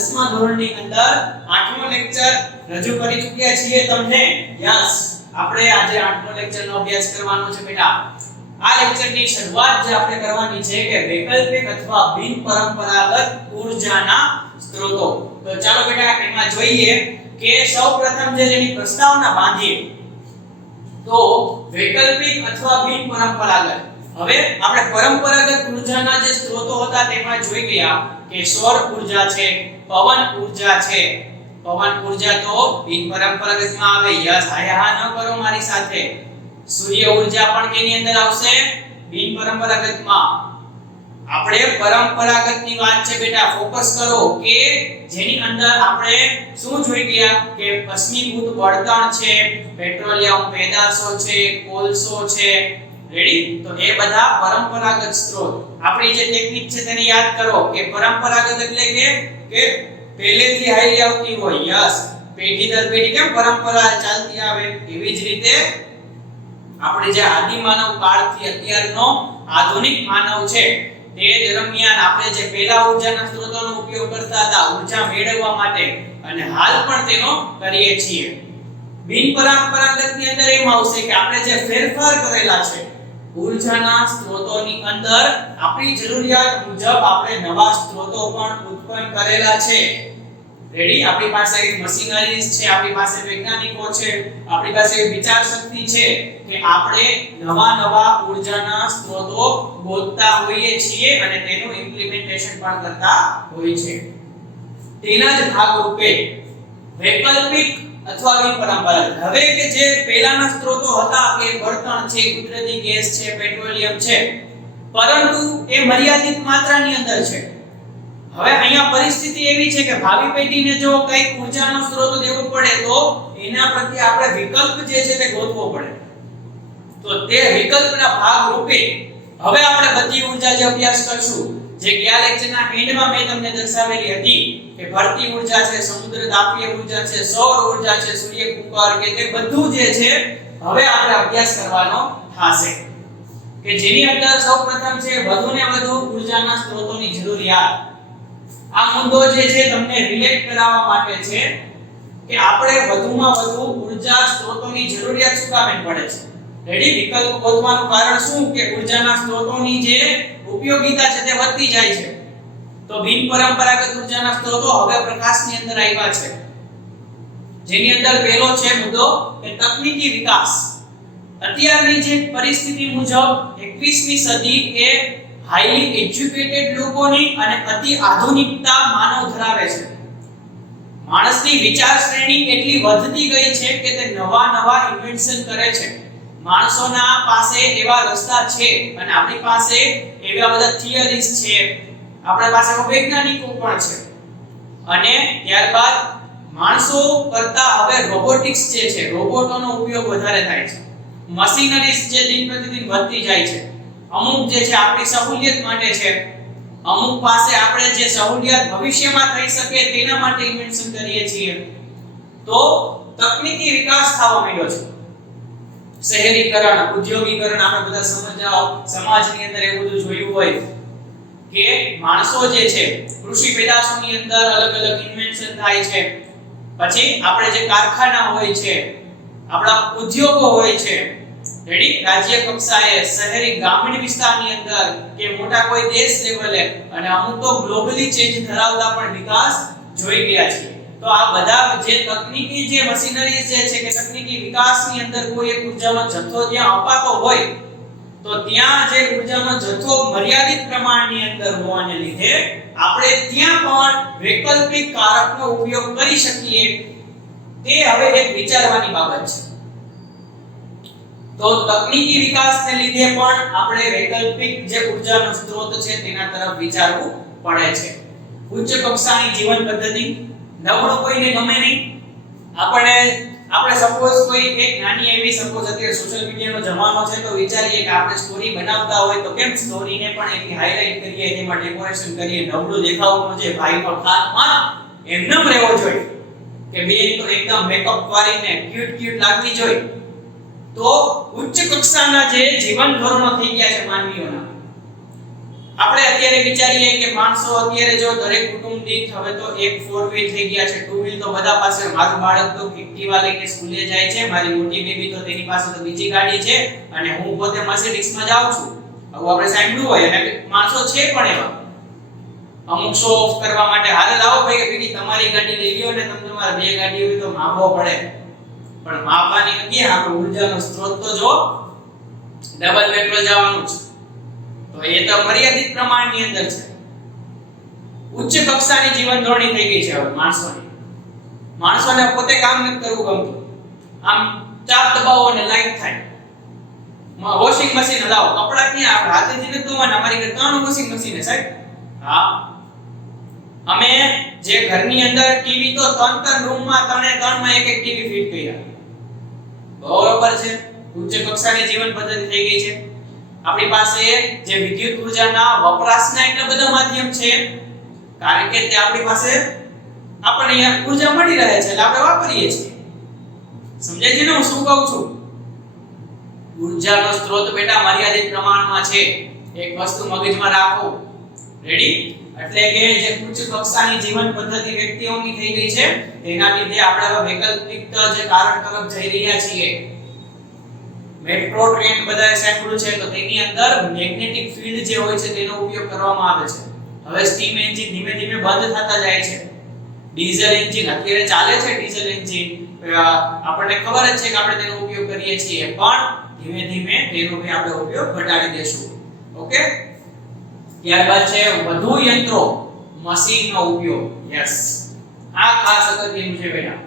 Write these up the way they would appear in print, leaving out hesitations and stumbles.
10મા ધોરણની અંદર 8મો લેક્ચર રજૂ કરી ચૂક્યા છીએ તમને. યસ, આપણે આજે 8મો લેક્ચરનો અભ્યાસ કરવાનો છે બેટા. આ લેક્ચરની શરૂઆત જે આપણે કરવાની છે કે વૈકલ્પિક અથવા બિનપરંપરાગત ઊર્જાના સ્ત્રોતો. તો ચાલો બેટા એમાં જોઈએ કે સૌપ્રથમ જે એની પ્રસ્તાવના બાંધીએ તો વૈકલ્પિક અથવા બિનપરંપરાગત. હવે આપણે પરંપરાગત ઊર્જાના જે સ્ત્રોતો હતા તેમાં જોઈ ગયા કે સૌર ઊર્જા છે, પવન ઊર્જા છે. પવન ઊર્જા તો બિનપરંપરાગતમાં આવે. યસ, હા ન કરો મારી સાથે. સૂર્ય ઊર્જા પણ કેની અંદર આવશે? બિનપરંપરાગતમાં. આપણે પરંપરાગતની વાત છે બેટા, ફોકસ કરો કે જેની અંદર આપણે શું જોઈ ગયા કે અશ્મિભૂત બળતણ છે, પેટ્રોલિયમ પેદાશો છે, કોલસો છે. રેડી? તો એ બધા પરંપરાગત સ્ત્રોત. આપણી જે ટેકનિક છે તેને યાદ કરો કે પરંપરાગત એટલે કે પહેલેથી હાલી આવતી હોય. યસ, પેઢી દર પેઢી કેમ પરંપરા ચાલતી આવે એવી જ રીતે આપણે જે આદિ માનવ કાળથી અત્યારનો આધુનિક માનવ છે તે દરમિયાન આપણે જે પહેલા ઊર્જાના સ્ત્રોતોનો ઉપયોગ કરતા હતા ઊર્જા મેળવવા માટે, અને હાલ પણ તેનો કરીએ છીએ. બિનપરંપરાગતની અંદર એમ આવશે કે આપણે જે ફેરફાર કરેલા છે ઊર્જાના સ્ત્રોતોની અંદર આપણી જરૂરિયાત મુજબ આપણે નવા સ્ત્રોતો પણ ઉત્પન્ન કરેલા છે. રેડી? આપણી પાસે મશીનરીઝ છે, આપણી પાસે વૈજ્ઞાનિકો છે, આપણી પાસે વિચાર શક્તિ છે કે આપણે નવા ઊર્જાના સ્ત્રોતો ગોતતા હોઈએ છીએ અને તેનું ઇમ્પ્લિમેન્ટેશન પણ કરતા હોઈએ છીએ. તેના જ ભાગરૂપે વૈકલ્પિક અથવા બિનપરંપરાગત. હવે કે જે પહેલાના સ્ત્રોતો હતા કે બળતણ છે, કુદરતી ગેસ છે, પેટ્રોલિયમ છે, પરંતુ એ મર્યાદિત માત્રાની અંદર છે. હવે અહીંયા પરિસ્થિતિ એવી છે કે ભાવિ પેઢીને જો કંઈક ઊર્જાનો સ્ત્રોત દેવો પડે તો એના પ્રત્યે આપણે વિકલ્પ જે છે તે ગોતવો પડે. તો તે વિકલ્પના ભાગ રૂપે હવે આપણે બધી ઊર્જા જે અભ્યાસ કરશું, જે ગયા લેક્ચરના એન્ડમાં મેં તમને દર્શાવેલી હતી કે ભરતી ઊર્જા છે, સમુદ્ર તાપીય ઊર્જા છે, સૌર ઊર્જા છે, સૂર્ય કુકર કે તે બધું જે છે હવે આપણે અભ્યાસ કરવાનો થશે કે જેની અંદર સૌપ્રથમ છે વધુને વધુ ઊર્જાના સ્ત્રોતોની જરૂરિયાત. આ મુદ્દો જે છે તમને રિલેટ કરાવવા માટે છે કે આપણે વધુમાં વધુ ઊર્જા સ્ત્રોતોની જરૂરિયાત શું કામ પડે છે. રેડી? વિકલ્પ ગોતવાનું કારણ શું કે ઊર્જાના સ્ત્રોતોની જે ઉપયોગિતા છે તે વધતી જાય છે. તો બિનપરંપરાગત ઊર્જાના સ્ત્રોતો હવે પ્રકાશની અંદર આવ્યા છે, જેની અંદર પહેલો છે મુદ્દો કે તકનીકી વિકાસ. અત્યારની જે પરિસ્થિતિ મુજબ 21મી સદી એ હાઈલી એજ્યુકેટેડ લોકોની અને અતિ આધુનિકતા માનવ ધરાવે છે. માણસની વિચાર શ્રેણી એટલી વધતી ગઈ છે કે તે નવા ઇન્વેન્શન કરે છે. માણસોના પાસે એવા રસ્તા છે અને આપણી પાસે એવા બધા થિયરીઝ છે, આપણા પાસે વૈજ્ઞાનિકો પણ છે. અને ત્યારબાદ માણસો કરતા હવે રોબોટિક્સ જે છે, રોબોટોનો ઉપયોગ વધારે થાય છે. મશીનરીઝ જે દિન પ્રતિદિન વધતી જાય છે. અમુક જે છે આપણી સહુલિયત માટે છે, અમુક પાસે આપણે જે સહુલિયત ભવિષ્યમાં થઈ શકે તેના માટે ઇન્વેન્શન કરીએ છીએ. તો તકનીકી વિકાસ થવા માંડ્યો છે. શહેરીકરણ, ઉદ્યોગીકરણ, આપણે બધા સમજાવ સમાજની અંદર એવું બધું જોયું હોય કે માણસો જે છે કૃષિ પેદાશોની અંદર અલગ ઇન્વેન્શન થાય છે. પછી આપણે જે કારખાના હોય છે, આપણા ઉદ્યોગો હોય છે, રેડી? રાજ્ય કક્ષાએ, શહેરી ગ્રામીણ વિસ્તારની અંદર કે મોટા કોઈ દેશ લેવલે અને અમુક તો ગ્લોબલી ચેન્જ ધરાવતા પણ વિકાસ જોઈ ગયા છે. તો આ બધા જે તકનીકી જે મશીનરી જે છે કે તકનીકી વિકાસની અંદર કોઈ એક ઊર્જાનો જથ્થો ત્યાં અપાતો હોય તો ત્યાં જે ઊર્જાનો જથ્થો મર્યાદિત પ્રમાણની અંદર હોવાને લીધે આપણે ત્યાં પણ વૈકલ્પિક કારકનો ઉપયોગ કરી શકીએ. તે હવે એક વિચારવાની બાબત છે. તો તકનીકી વિકાસને લીધે પણ આપણે વૈકલ્પિક જે ઊર્જાનો સ્ત્રોત છે તેના તરફ વિચારવું પડે છે. ઉચ્ચ કક્ષાની જીવન પદ્ધતિ નવરો કોઈને ગમે નહીં. આપણે સપોઝ કોઈ એક નાની એવી સપોઝ અત્યારે સોશિયલ મીડિયાનો જમાનો છે તો વિચારીએ કે આપણે સ્ટોરી બનાવતા હોય તો કેમ સ્ટોરીને પણ એની હાઇલાઇટ કરીએ, એમાં ડેકોરેશન કરીએ, નવરું દેખાવવું છે, ભાઈનો ખાતમાં એમનેમ રહેવો જોઈએ કે બેન તો એકદમ મેકઅપ કરીને ક્યુટ લાગવી જોઈએ. તો ઉચ્ચ કક્ષાના જે જીવન ધોરણો થઈ ગયા છે માનવીઓના, આપણે અત્યારે વિચારીએ કે માણસો અત્યારે જો દરેક કુટુંબ દીઠ હવે તો એક 4 વ્હીલ થઈ ગયા છે, 2 વ્હીલ તો બધા પાસે. મારું બાળક તો એક્ટિવા લઈને સ્કૂલે જાય છે, મારી મોટી બેબી તો તેની પાસે તો બીજી ગાડી છે, અને હું પોતે મર્સિડીઝમાં જાઉં છું. આવું આપણે સાંભળ્યું હોય, અને માણસો છે પણ એવા અમુક શો ઓફ કરવા માટે હાલે લાવો ભાઈ કે બીજી તમારી ગાડી લઈ લ્યો ને તમે તમારા બે ગાડી હોય તો માપવો પડે. પણ માપવાની નથી, આપણો ઊર્જાનો સ્ત્રોત તો જો ડબલ પેટ્રોલ જવાનું છે, તો એ તો મર્યાદિત પ્રમાણની અંદર છે. ઉચ્ચ કક્ષાની જીવન ધોરણી થઈ ગઈ છે હવે માણસોને પોતે કામ નથી કરવું ગમતું. આમ ચાર દબાવો અને લાઈટ થાય. વોશિંગ મશીન લાવો, કપડા ક્યાં આપણે હાથેથી નથી ધોવાના, અમારી ઘરે 3 વોશિંગ મશીન છે સાહેબ. હા, અમે જે ઘરની અંદર ટીવી તો 3 રૂમમાં 3 માં એક ટીવી ફિટ કર્યા. બરોબર છે, ઉચ્ચ કક્ષાની જીવન પદ્ધતિ થઈ ગઈ છે. આપણી પાસે જે વિદ્યુત ઉર્જાના વપરાશના એટલા બધા માધ્યમ છે, કારણ કે તે આપણી પાસે આપણને ઉર્જા મળી રહે છે એટલે આપણે વાપરીએ છીએ. સમજાય છે ને હું શું કહું છું? ઉર્જાનો સ્ત્રોત બેટા મર્યાદિત પ્રમાણમાં છે. એક વસ્તુ મગજમાં રાખો. રેડી? એટલે કે જે ઉચ્ચ કક્ષાની જીવન પદ્ધતિ વ્યક્તિઓની થઈ ગઈ છે, તેના લીધે આપણે હવે વૈકલ્પિક જે કારણ તરફ જઈ રહ્યા છીએ. મેટ્રો ટ્રેન બધાએ સાંભળ્યું છે, તો તેની અંદર મેગ્નેટિક ફીલ્ડ જે હોય છે તેનો ઉપયોગ કરવામાં આવે છે. હવે સ્ટીમ એન્જિન ધીમે ધીમે બંધ થતા જાય છે. ડીઝલ એન્જિન અત્યારે ચાલે છે, ડીઝલ એન્જિન આપણને ખબર જ છે કે આપણે તેનો ઉપયોગ કરીએ છીએ, પણ ધીમે ધીમે તેનો આપણે ઉપયોગ ઘટાડી દેશું. ઓકે, ત્યારબાદ છે વધુ યંત્રો, મશીનનો ઉપયોગ. યસ, આ ખાસ અગત્યનું છે બેટા,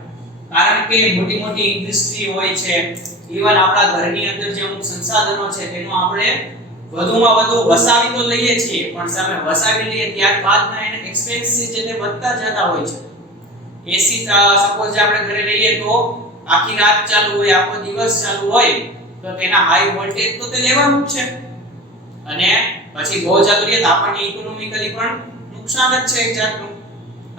કારણ કે મોટી મોટી ઇન્ડસ્ટ્રી હોય છે, ઈવન આપણા ઘરની અંદર જે અમુક સંસાધનો છે તેનો આપણે વધુમાં વધુ વસાવી તો લઈએ છીએ, પણ સામે વસાવી લઈએ ત્યારબાદના એને એક્સપેન્સીસ જે તે વધતા જતા હોય છે. એસી સપોઝ આપણે ઘરે લઈએ તો આખી રાત ચાલુ હોય, આખો દિવસ ચાલુ હોય, તો તેના હાઈ વોલ્ટેજ તો તે લેવાનું જ છે, અને પછી બહુ ચાલુ રહે તો આપણને ઇકોનોમિકલી પણ નુકસાન જ છે એક જાતનું,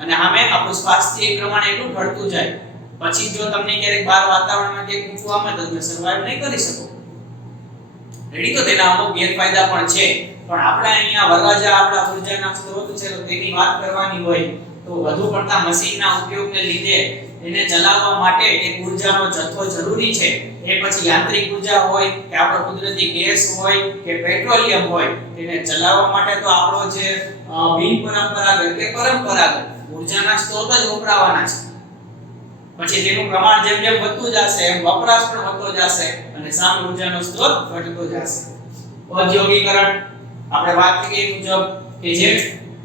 અને સામે આપણું સ્વાસ્થ્ય એ પ્રમાણે એટલું ઢળતું જાય. પછી જો તમને ક્યારેક બહાર વાતાવરણમાં કે મૂકવામાં તો તમે સર્વાઇવ નહીં કરી શકો. રેડી? તો તેના અમુક ગેરફાયદા પણ છે, પણ આપણે અહીંયા વરરાજા આપણા ઉર્જાના સ્ત્રોત છે તો તેની વાત કરવાની હોય તો વધુ પડતા મશીનના ઉપયોગને લીધે એને ચલાવવા માટે એક ઉર્જાનો જથ્થો જરૂરી છે. એ પછી યાંત્રિક ઉર્જા હોય કે આપણો કુદરતી ગેસ હોય કે પેટ્રોલિયમ હોય, તેને ચલાવવા માટે તો આપણો જે બિનપરંપરાગત કે પરંપરાગત ઉર્જાના સ્ત્રોત જ વપરાવાના છે. પછી તેનું પ્રમાણ જેમ જેમ વધતું જશે એમ વપરાશ પણ વધતો જશે, અને સામે ઉર્જાનો સ્ત્રોત ઘટતો જશે. ઔદ્યોગિકરણ, આપણે વાત કરી મુજબ કે જે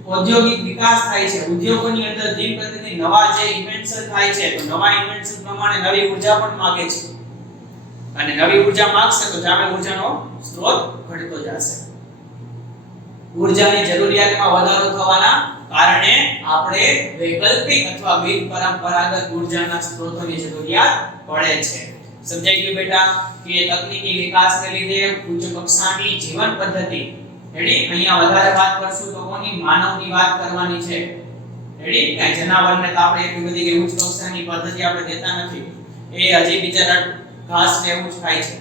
ઔદ્યોગિક વિકાસ થાય છે, ઉદ્યોગોની અંદર દિન પ્રતિદિન નવા જે ઇન્વેન્શન થાય છે, તો નવા ઇન્વેન્શન પ્રમાણે નવી ઉર્જા પણ માંગે છે, અને નવી ઉર્જા માંગશે તો સામે ઉર્જાનો સ્ત્રોત ઘટતો જશે. ઉર્જાની જરૂરિયાતમાં વધારો થવાના કારણે આપણે વૈકલ્પિક અથવા બિનપરંપરાગત ઉર્જાના સ્ત્રોતોની જરૂરિયાત પડે છે. સમજાઈ ગયું બેટા કે તકનીકી વિકાસને લીધે ઉચ્ચ કક્ષાની જીવન પદ્ધતિ. રેડી? અહીંયા વધારે વાત કરશું તો કોની? માનવની વાત કરવાની છે. રેડી? કે જનાવરને તો આપણે એટલી બધી કે ઉચ્ચ કક્ષાની પદ્ધતિ આપણે દેતા નથી, એ હજી બિચારા ઘાસ ને એવું જ ખાય છે.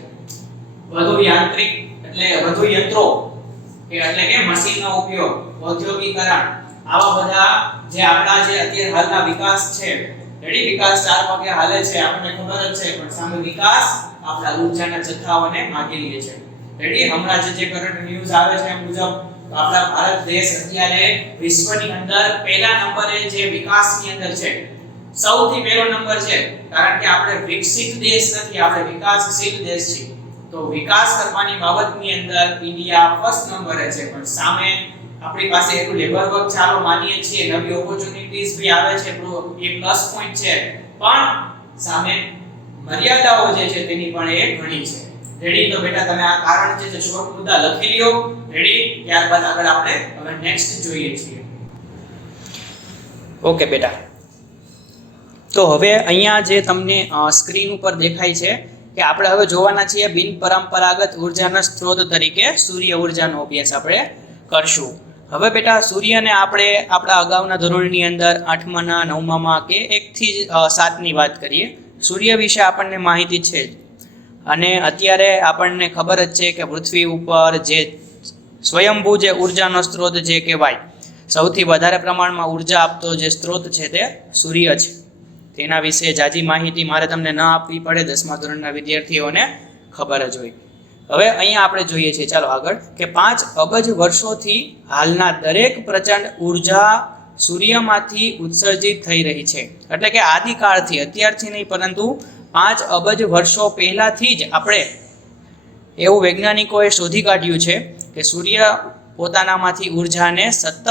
વધુ યાંત્રિક એટલે વધુ યંત્રો એટલે કે મશીનનો ઉપયોગ, ઔદ્યોગિકરણ, આવા બધા જે આપણા જે અત્યારે હાલના વિકાસ છે. રેડી? વિકાસ 4 પગે હાલે છે, આપણને ખબર જ છે, પણ સામે વિકાસ આપણા ઉર્જાના જથ્થાઓને માંગી લે છે. રેડી? હમણાં જે કરંટ ન્યૂઝ આવે છે એ મુજબ આપણા ભારત દેશ અત્યારે વિશ્વની અંદર પહેલા નંબરે જે વિકાસની અંદર છે, સૌથી પહેલો નંબર છે, કારણ કે આપણે વિકસિત દેશ નથી, આપણે વિકાસશીલ દેશ છીએ. તો વિકાસ કરવાની બાબતની અંદર ઇન્ડિયા ફર્સ્ટ નંબરે છે, પણ સામે આપણી પાસે એટલું લેબર વર્ક ચાલો માનીએ છીએ, નવી ઓપોર્ચ્યુનિટીઝ ભી આવે છે, એ પ્લસ પોઈન્ટ છે, પણ સામે મર્યાદાઓ જે છે તેની પણ એ ઘણી છે. રેડી? તો બેટા તમે આ કારણ જે શોર્ટ મુદ્દા લખી લ્યો. રેડી? ત્યારબાદ આગળ આપણે હવે નેક્સ્ટ જોઈએ છીએ. ઓકે બેટા, તો હવે અહીંયા જે તમને સ્ક્રીન ઉપર દેખાય છે કે આપણે હવે જોવાના છીએ બિનપરંપરાગત ઉર્જાના સ્ત્રોત તરીકે સૂર્ય ઉર્જાનો અભ્યાસ આપણે કરશું. હવે બેટા સૂર્યને આપણે આપણા અગાઉના ધોરણની અંદર 8મા 9મા કે 1 થી 7 ની વાત કરીએ. સૂર્ય વિશે આપણને માહિતી છે જ, અને અત્યારે આપણને ખબર જ છે કે પૃથ્વી ઉપર જે સ્વયંભૂ જે ઉર્જાનો સ્ત્રોત જે કહેવાય, સૌથી વધારે પ્રમાણમાં ઉર્જા આપતો જે સ્ત્રોત છે તે સૂર્ય છે. તેના વિશે જાજી માહિતી મારે તમને ન આપવી પડે, 10મા ધોરણના વિદ્યાર્થીઓને ખબર જ હોય. હવે અહીંયા આપણે જોઈએ છીએ, ચાલો આગળ, કે 5 અબજ વર્ષોથી હાલના દરેક પ્રચંડ ઉર્જા સૂર્યમાંથી ઉત્સર્જિત થઈ રહી છે. એટલે કે આદિકાળથી, અત્યારથી નહીં પરંતુ 5 અબજ વર્ષો પહેલાથી જ આપણે એવું વૈજ્ઞાનિકોએ શોધી કાઢ્યું છે કે સૂર્ય પોતાનામાંથી ઉર્જાને સતત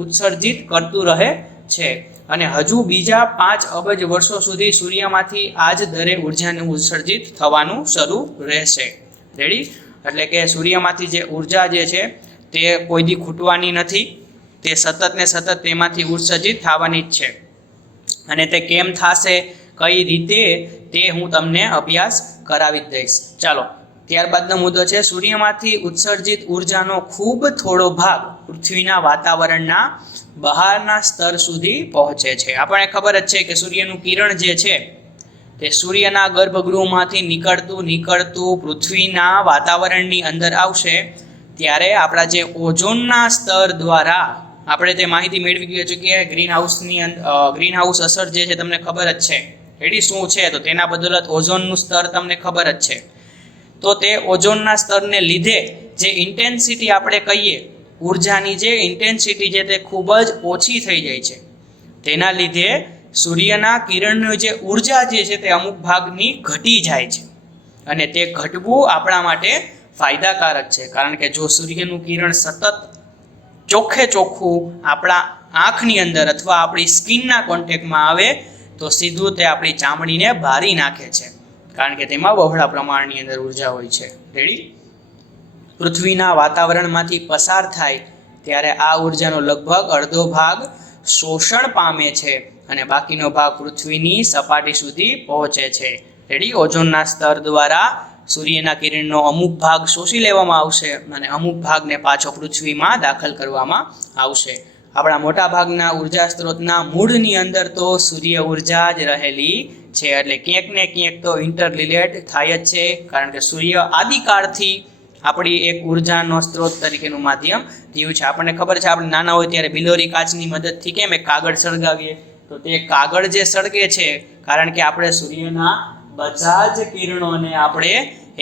ઉત્સર્જિત કરતું રહે છે અને હજુ બીજા 5 અબજ વર્ષો સુધી સૂર્યમાંથી આ જ દરે ઉર્જાનું ઉત્સર્જિત થવાનું શરૂ રહેશે. રેડી? એટલે કે સૂર્યમાંથી જે ઉર્જા જે છે તે કોઈ દી ખૂટવાની નથી, તે સતત ને સતત તેમાંથી ઉત્સર્જિત થવાની જ છે. અને તે કેમ થશે, કઈ રીતે, તે હું તમને અભ્યાસ કરાવી જ દઈશ. ચાલો, ત્યારબાદનો મુદ્દો છે, સૂર્યમાંથી ઉત્સર્જિત ઉર્જાનો ખૂબ થોડો ભાગ પૃથ્વીના વાતાવરણના બહારના સ્તર સુધી પહોંચે છે. આપણને ખબર જ છે કે સૂર્યનું કિરણ જે છે તે સૂર્યના ગર્ભગૃહમાંથી નીકળતું પૃથ્વીના વાતાવરણની અંદર આવશે ત્યારે આપણા જે ઓઝોનના સ્તર દ્વારા આપણે તે માહિતી મેળવી ગયા છે કે ગ્રીન હાઉસ અસર જે છે તમને ખબર જ છે. રેડી? શું છે? તો તેના બદલત ઓઝોનનું સ્તર તમને ખબર જ છે. તો તે ઓઝોનના સ્તરને લીધે જે ઇન્ટેન્સિટી આપણે કહીએ, ઉર્જાની જે ઇન્ટેન્સિટી છે તે ખૂબ જ ઓછી થઈ જાય છે. તેના લીધે સૂર્યના કિરણની જે ઉર્જા જે છે તે અમુક ભાગની ઘટી જાય છે અને તે ઘટવું આપણા માટે ફાયદાકારક છે. કારણ કે જો સૂર્યનું કિરણ સતત ચોખ્ખું આપણા આંખની અંદર અથવા આપણી સ્કિનના કોન્ટેક્ટમાં આવે તો સીધું તે આપણી ચામડીને બારી નાખે છે, કારણ કે તેમાં બહોળા પ્રમાણની અંદર ઉર્જા હોય છે. રેડી? પૃથ્વીના વાતાવરણમાંથી પસાર થાય ત્યારે આ ઉર્જાનો લગભગ અડધો ભાગ શોષણ પામે છે અને બાકીનો ભાગ પૃથ્વીની સપાટી સુધી પહોંચે છે. રેડી? ઓઝોનના સ્તર દ્વારા સૂર્યના કિરણનો અમુક ભાગ શોષી લેવામાં આવશે અને અમુક ભાગને પાછો પૃથ્વીમાં દાખલ કરવામાં આવશે. આપણા મોટા ભાગના ઉર્જા સ્ત્રોતના મૂળની અંદર તો સૂર્ય ઉર્જા જ રહેલી છે, એટલે ક્યાંક ને ક્યાંક તો ઇન્ટરલિલેટ થાય જ છે. કારણ કે સૂર્ય આદિકાળથી આપણી એક ઉર્જાનો સ્ત્રોત તરીકેનું માધ્યમ થયું છે. આપણને ખબર છે, આપણે નાના હોય ત્યારે બિલોરી કાચની મદદથી કેમ એક કાગળ સળગાવીએ, તો તે કાગળ જે સળગે છે કારણ કે આપણે સૂર્યના બધા જ કિરણોને આપણે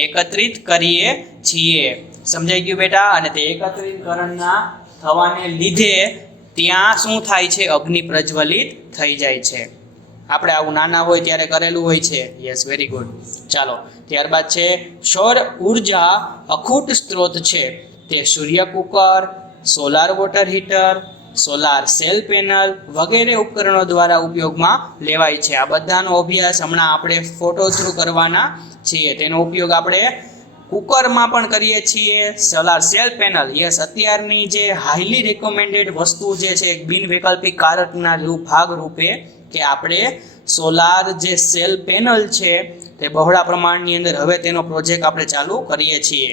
એકત્રિત કરીએ છીએ. સમજાઈ ગયું બેટા? અને તે એકત્રીકરણના થવાને લીધે ત્યાં શું થાય છે, અગ્નિ પ્રજ્વલિત થઈ જાય છે. આપણે આવું નાના હોય ત્યારે કરેલું હોય છે. Yes, very good. ચાલો, ત્યારબાદ છે સૌર ઉર્જા અખૂટ સ્ત્રોત છે. તે સૂર્ય cooker, solar water heater, solar cell panel વગેરે ઉપકરણો દ્વારા ઉપયોગમાં લેવાય છે. આ બધાનો અભ્યાસ હમણાં આપણે ફોટો થ્રુ કરવાના છીએ. તેનો ઉપયોગ આપણે કુકરમાં પણ કરીએ છીએ. સોલાર સેલ પેનલ, યસ, અત્યારની જે હાઈલી રેકમેન્ડેડ વસ્તુ જે છે બિન વૈકલ્પિક કારકના ભાગ રૂપે કે આપણે સોલાર જે સેલ પેનલ છે તે બહોળા પ્રમાણની અંદર હવે તેનો પ્રોજેક્ટ આપણે ચાલુ કરીએ છીએ.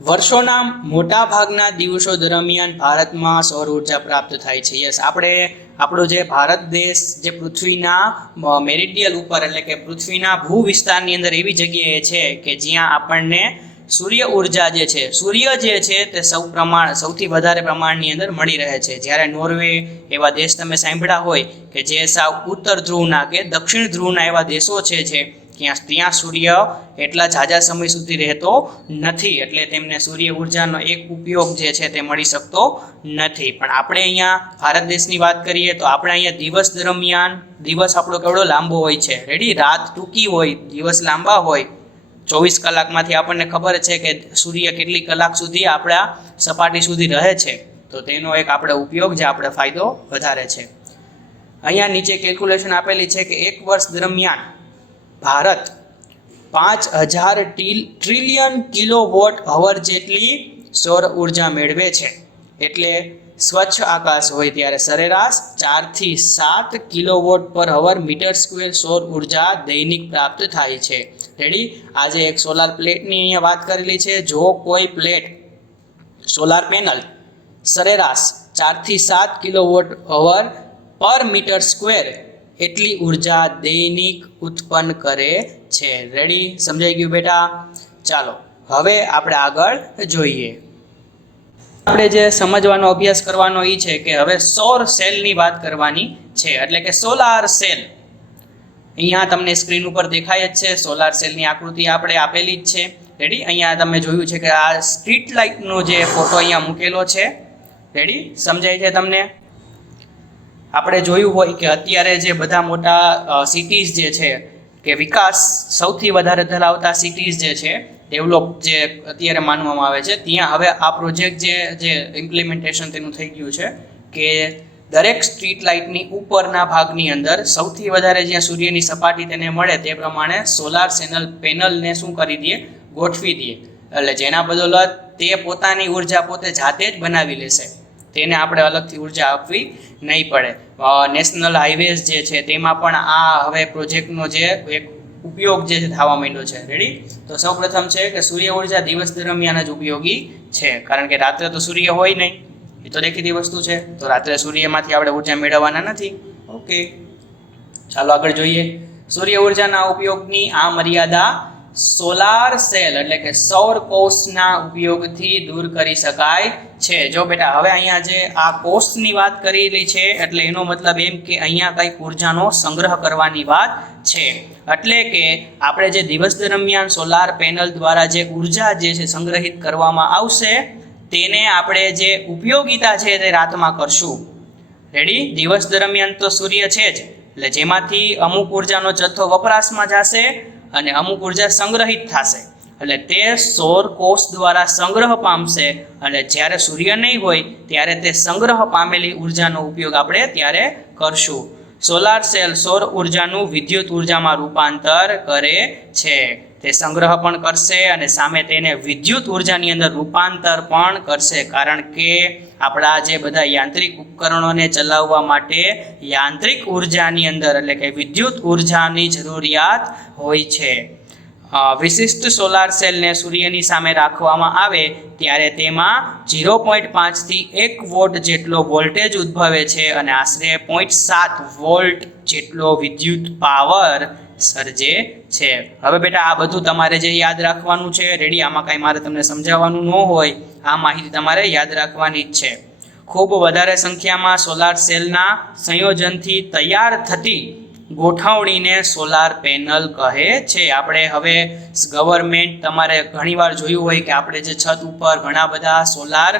વર્ષોના મોટા ભાગના દિવસો દરમિયાન ભારતમાં સૌર ઉર્જા પ્રાપ્ત થાય છે. યસ, આપણો જે ભારત દેશ જે પૃથ્વીના મેરિડિયલ ઉપર એટલે કે પૃથ્વીના ભૂ વિસ્તારની અંદર એવી જગ્યાએ છે કે જ્યાં આપણને સૂર્ય ઉર્જા જે છે, સૂર્ય જે છે તે સૌથી વધારે પ્રમાણની અંદર મળી રહે છે. જ્યારે નોર્વે એવા દેશ તમે સાંભળ્યા હોય કે જે સાવ ઉત્તર ધ્રુવના કે દક્ષિણ ધ્રુવના એવા દેશો છે ત્યાં સૂર્ય એટલા ઝાઝા સમય સુધી રહેતો નથી, એટલે તેમને સૂર્ય ઉર્જાનો એક ઉપયોગ જે છે તે મળી શકતો નથી. પણ આપણે અહીંયા ભારત દેશની વાત કરીએ તો આપણે અહીંયા દિવસ દરમિયાન દિવસ આપણો કેવડો લાંબો હોય છે. રેડી? રાત ટૂંકી હોય, દિવસ લાંબા હોય. 24 કલાકમાંથી આપણને ખબર છે કે સૂર્ય કેટલી કલાક સુધી આપણા સપાટી સુધી રહે છે, તો તેનો એક આપણે ઉપયોગ જે આપણે ફાયદો વધારે છે. અહીંયા નીચે કેલ્ક્યુલેશન આપેલી છે કે એક વર્ષ દરમિયાન ભારત 5000 ટ્રિલિયન કિલોવોટ અવર જેટલી સૌર ઉર્જા મેળવે છે. એટલે સ્વચ્છ આકાશ હોય ત્યારે સરેરાશ 4 થી 7 કિલોવોટ પર અવર મીટર સ્ક્વેર સૌર ઉર્જા દૈનિક પ્રાપ્ત થાય છે. રેડી? આજે એક સોલાર પ્લેટની અહીંયા વાત કરેલી છે. જો કોઈ પ્લેટ સોલાર પેનલ સરેરાશ 4 થી 7 કિલોવોટ અવર પર મીટર સ્ક્વેર એટલી ઉર્જા દૈનિક ઉત્પન્ન કરે છે. રેડી? સમજાઈ ગયું બેટા? ચાલો, હવે આપણે આગળ જોઈએ. આપણે જે સમજવાનો અભ્યાસ કરવાનો એ છે કે હવે સૌર સેલની વાત કરવાની છે, એટલે કે સોલાર સેલ. અહીંયા તમને સ્ક્રીન ઉપર દેખાય જ છે સોલાર સેલની આકૃતિ આપણે આપેલી જ છે. રેડી? અહીંયા તમે જોયું છે કે આ સ્ટ્રીટ લાઇટનો જે ફોટો અહીંયા મૂકેલો છે. રેડી? સમજાય છે તમને? આપણે જોયું હોય કે અત્યારે જે બધા મોટા સિટીઝ જે છે કે વિકાસ સૌથી વધારે ધરાવતા સિટીઝ જે છે, ડેવલપ જે અત્યારે માનવામાં આવે છે, ત્યાં હવે આ પ્રોજેક્ટ જે ઇમ્પ્લિમેન્ટેશન તેનું થઈ ગયું છે કે દરેક સ્ટ્રીટ લાઇટની ઉપરના ભાગની અંદર સૌથી વધારે જ્યાં સૂર્યની સપાટી તેને મળે તે પ્રમાણે સોલાર પેનલને શું કરી દે? ગોઠવી દે. એટલે જેના બદોલત તે પોતાની ઉર્જા પોતે જાતે જ બનાવી લેશે, તેને આપણે અલગથી ઉર્જા આપવી નહીં પડે. નેશનલ હાઈવેઝ જે છે તેમાં પણ આ હવે પ્રોજેક્ટનો જે એક ઉપયોગ જે થવા માંડ્યો છે. રેડી? તો સૌપ્રથમ છે કે સૂર્ય ઉર્જા દિવસ દરમિયાન જ ઉપયોગી છે, કારણ કે રાત્રે તો સૂર્ય હોય નહીં, એ તો દેખીતી વસ્તુ છે. તો રાત્રે સૂર્યમાંથી આપણે ઉર્જા મેળવવાના નથી. ઓકે, ચાલો આગળ જોઈએ. સૂર્ય ઉર્જાના ઉપયોગની આ મર્યાદા સોલાર સેલ એટલે કે સૌર કોષના ઉપયોગથી દૂર કરી શકાય છે. જો બેટા હવે અહીંયા જે આ કોષની વાત કરેલી છે એટલે એનો મતલબ એમ કે અહીંયા કંઈક ઉર્જાનો સંગ્રહ કરવાની વાત છે. એટલે કે આપણે જે દિવસ દરમિયાન સોલાર પેનલ દ્વારા જે ઉર્જા જે છે સંગ્રહિત કરવામાં આવશે તેને આપણે જે ઉપયોગિતા છે તે રાતમાં કરશું. રેડી? દિવસ દરમિયાન તો સૂર્ય છે જ, એટલે જેમાંથી અમુક ઉર્જાનો જથ્થો વપરાશમાં જશે અને અમુક ઉર્જા સંગ્રહિત થશે, એટલે તે સૌર કોષ દ્વારા સંગ્રહ પામશે. અને જ્યારે સૂર્ય નહીં હોય ત્યારે તે સંગ્રહ પામેલી ઉર્જાનો ઉપયોગ આપણે ત્યારે કરશું. સોલાર સેલ સૌર ઉર્જાનું વિદ્યુત ઉર્જામાં રૂપાંતર કરે છે. તે સંગ્રહ પણ કરશે અને સામે તેને વિદ્યુત ઉર્જાની અંદર રૂપાંતર પણ કરશે, કારણ કે આપણા જે બધા યાંત્રિક ઉપકરણોને ચલાવવા માટે યાંત્રિક ઉર્જાની અંદર એટલે કે વિદ્યુત ઉર્જાની જરૂરિયાત હોય છે. વિશિષ્ટ સોલાર સેલને સૂર્યની સામે રાખવામાં આવે ત્યારે તેમાં 0.5 થી 1 વોટ જેટલો વોલ્ટેજ ઉદ્ભવે છે અને આશરે 0.7 વોલ્ટ જેટલો વિદ્યુત પાવર સર્જે છે. હવે બેટા આ બધું તમારે જે યાદ રાખવાનું છે. રેડી? આમાં કાંઈ મારે તમને સમજાવવાનું ન હોય, આ માહિતી તમારે યાદ રાખવાની જ છે. ખૂબ વધારે સંખ્યામાં સોલાર સેલના સંયોજનથી તૈયાર થતી ગોઠવણીને સોલાર પેનલ કહે છે. આપણે હવે ગવર્મેન્ટ તમારે ઘણીવાર જોયું હોય કે આપણે જે છત ઉપર ઘણા બધા સોલાર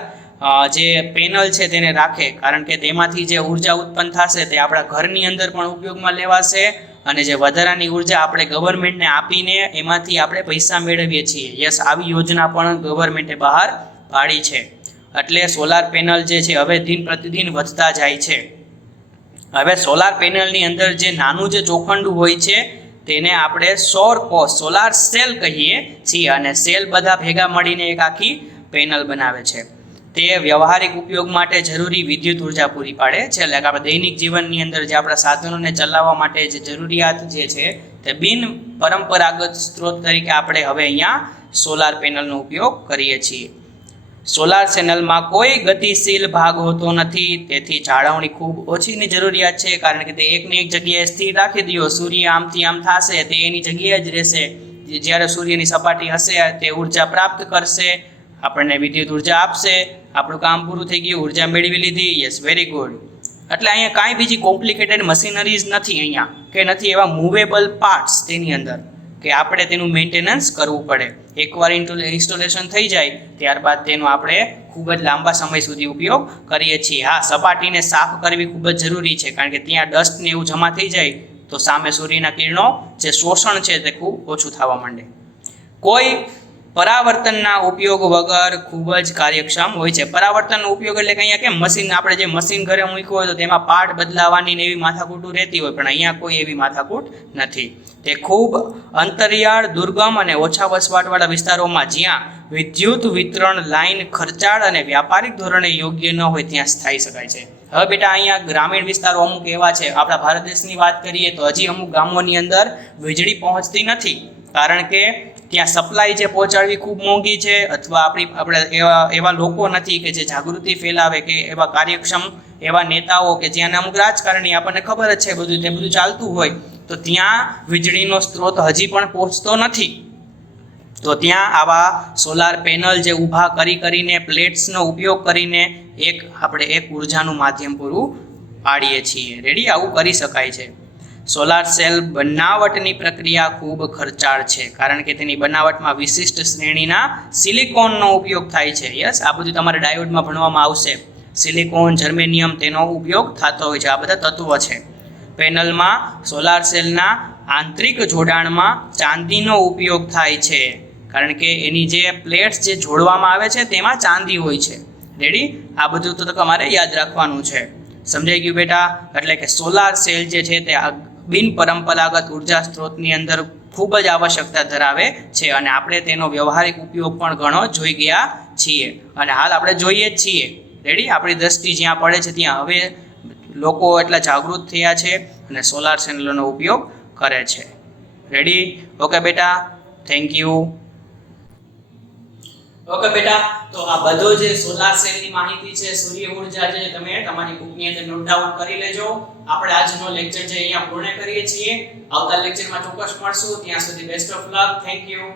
જે પેનલ છે તેને રાખે, કારણ કે તેમાંથી જે ઉર્જા ઉત્પન્ન થશે તે આપણા ઘરની અંદર પણ ઉપયોગમાં લેવાશે અને જે વધારાની ઉર્જા આપણે ગવર્મેન્ટને આપીને એમાંથી આપણે પૈસા મેળવીએ છીએ. યસ, આવી યોજના પણ ગવર્મેન્ટે બહાર પાડી છે. એટલે સોલાર પેનલ જે છે હવે દિન પ્રતિદિન વધતા જાય છે. હવે સોલાર પેનલની અંદર જે નાનું જે ચોખંડું હોય છે તેને આપણે સૌર કોષ સોલાર સેલ કહીએ છીએ અને સેલ બધા ભેગા મળીને એક આખી પેનલ બનાવે છે. તે વ્યવહારિક ઉપયોગ માટે જરૂરી વિદ્યુત ઉર્જા પૂરી પાડે છે. એટલે કે આપણે દૈનિક જીવનની અંદર જે આપણા સાધનોને ચલાવવા માટે જે જરૂરિયાત જે છે તે બિન પરંપરાગત સ્ત્રોત તરીકે આપણે હવે અહીંયા સોલાર પેનલનો ઉપયોગ કરીએ છીએ. સોલાર સેનલમાં કોઈ ગતિશીલ ભાગ હોતો નથી, તેથી જાળવણી ખૂબ ઓછીની જરૂરિયાત છે, કારણ કે તે એકને એક જગ્યાએ સ્થિર રાખી દો. સૂર્ય આમથી આમ થશે તે એની જગ્યાએ જ રહેશે. જ્યારે સૂર્યની સપાટી હશે તે ઉર્જા પ્રાપ્ત કરશે, આપણને વિદ્યુત ઉર્જા આપશે, આપણું કામ પૂરું થઈ ગયું, ઉર્જા મેળવી લીધી. Yes, very good. એટલે અહીંયા કાંઈ બીજી કોમ્પ્લિકેટેડ મશીનરીઝ નથી અહીંયા, કે નથી એવા મૂવેબલ પાર્ટ્સ તેની અંદર કે આપણે તેનું મેન્ટેનન્સ કરવું પડે. એકવાર ઇન્સ્ટોલેશન થઈ જાય ત્યારબાદ તેનો આપણે ખૂબ જ લાંબા સમય સુધી ઉપયોગ કરીએ છીએ. હા, સપાટીને સાફ કરવી ખૂબ જ જરૂરી છે, કારણ કે ત્યાં ડસ્ટ ને એવું જમા થઈ જાય તો સામે સૂર્યના કિરણો જે શોષણ છે તે ખૂબ ઓછું થવા માંડે. કોઈ પરાવર્તનના ઉપયોગ વગર ખૂબ જ કાર્યક્ષમ હોય છે. પરાવર્તનનો ઉપયોગ એટલે કે અહીંયા કેમ મશીન, આપણે જે મશીન ઘરે મૂક્યું હોય તો તેમાં પાર્ટ બદલાવાની ને એવી માથાકૂટ રહેતી હોય, પણ અહીંયા કોઈ એવી માથાકૂટ નથી. તે ખૂબ અંતરિયાળ, દુર્ગમ અને ઓછા વસવાટવાળા વિસ્તારોમાં જ્યાં વિદ્યુત વિતરણ લાઇન ખર્ચાળ અને વ્યાપારિક ધોરણે યોગ્ય ન હોય ત્યાં સ્થાયી શકાય છે. હવે બેટા અહીંયા ગ્રામીણ વિસ્તારો અમુક એવા છે, આપણા ભારત દેશની વાત કરીએ તો હજી અમુક ગામોની અંદર વીજળી પહોંચતી નથી, કારણ કે ત્યાં સપ્લાય જે પહોંચાડવી ખૂબ મોંઘી છે, અથવા આપણે એવા લોકો નથી કે જે જાગૃતિ ફેલાવે, કે એવા કાર્યક્ષમ એવા નેતાઓ કે જ્યાં અમુક રાજકારણી આપણને ખબર જ છે બધું ચાલતું હોય, તો ત્યાં વીજળીનો સ્ત્રોત હજી પણ પહોંચતો નથી. તો ત્યાં આવા સોલાર પેનલ જે ઊભા કરીને પ્લેટ્સનો ઉપયોગ કરીને આપણે એક ઉર્જાનું માધ્યમ પૂરું પાડીએ છીએ. રેડી, આવું કરી શકાય છે. સોલાર સેલ બનાવટની પ્રક્રિયા ખૂબ ખર્ચાળ છે, કારણ કે તેની બનાવટમાં વિશિષ્ટ શ્રેણીના સિલિકોનનો ઉપયોગ થાય છે. યસ, આ બધું તમારે ડાયોડમાં ભણવામાં આવશે. સિલિકોન, જર્મેનિયમ, તેનો ઉપયોગ થતો હોય છે. આ બધા તત્વો છે. પેનલમાં સોલાર સેલના આંતરિક જોડાણમાં ચાંદીનો ઉપયોગ થાય છે, કારણ કે એની જે પ્લેટ્સ જે જોડવામાં આવે છે તેમાં ચાંદી હોય છે. રેડી, આ બધું તો તમારે યાદ રાખવાનું છે. સમજાઈ ગયું બેટા? એટલે કે સોલાર સેલ જે છે તે બિનપરંપરાગત ઉર્જા સ્ત્રોતની અંદર ખૂબ જ આવશ્યકતા ધરાવે છે, અને આપણે તેનો વ્યવહારિક ઉપયોગ પણ ઘણો જોઈ ગયા છીએ, અને હાલ આપણે જોઈએ જ છીએ. રેડી, આપણી દ્રષ્ટિ જ્યાં પડે છે ત્યાં હવે લોકો એટલા જાગૃત થયા છે અને સોલાર સેલનો ઉપયોગ કરે છે. રેડી? ઓકે બેટા, થેન્ક યુ. ઓકે બેટા, તો આ બધો જે સોલાર સેલની માહિતી છે, સૂર્ય ઉર્જા છે, તમે તમારી બુકની અંદર નોટ ડાઉન કરી લેજો. આપણે આજનો લેક્ચર જે અહીંયા પૂર્ણ કરીએ છીએ. આવતા લેક્ચરમાં ચોક્કસ મળશું. ત્યાં સુધી best of luck. Thank you.